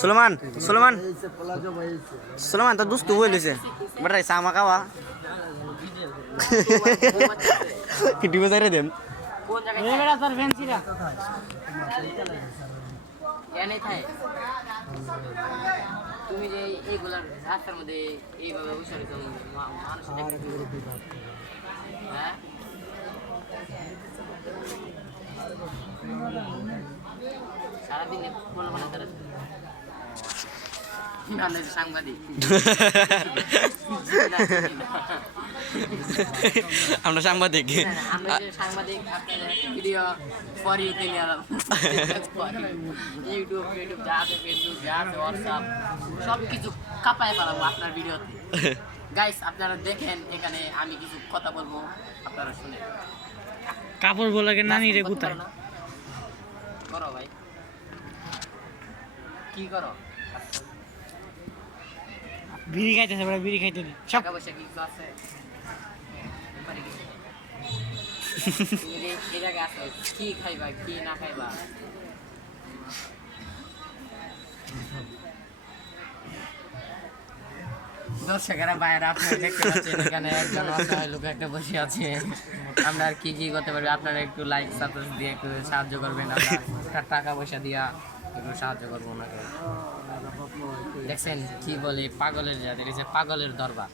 সুলেমান সুলেমান সুলেমান তো দুস্তু হয়ে লইছে বেটা সামা খাওয়া ডিমে যাইরে দেন কোন জায়গায় এই বেটা তোর ফেন্সিরা এনে থাকে তুমি যে এইগুলা রাস্তার মধ্যে এইভাবে বসে রইছো মানুষ দেখতে হ্যাঁ সারাদিন ফোন ফোনে ধরে আমি সাংবাদিক আমরা সাংবাদিক আমরা যে সাংবাদিক আপনাদের ভিডিও ফর ইউ তে নিয়ে এলাম ইউটিউব যা আছে ফেসবুক যা আছে হোয়াটসঅ্যাপ সব কিছু কাপায় ফেলাবো আপনার ভিডিওতে গাইস আপনারা দেখেন এখানে আমি কিছু কথা বলবো আপনারা শুনে কাপড় বলাকে নানি রে গুতায় করো ভাই কি করো বিড়ি খাইতেছে বড় বিড়ি খাইতে দে সব টাকা পয়সা কি আছে তুমি যে এই জায়গায় আসো কি খাইবা কি না খাইবা দর্শকেরা বাইরে আপনারা দেখতে পাচ্ছেন এখানে একজন অসহায় লোক একটা বসে আছে আমরা আর কি কি করতে পারি আপনারা একটু লাইক সাবস্ক্রাইব দিয়ে একটু সাহায্য করবেন আমরা টাকা পয়সা দিয়া একটু সাহায্য করবো ওনাকে দেখছেন কি বলে পাগলের জাতের পাগলের দরবার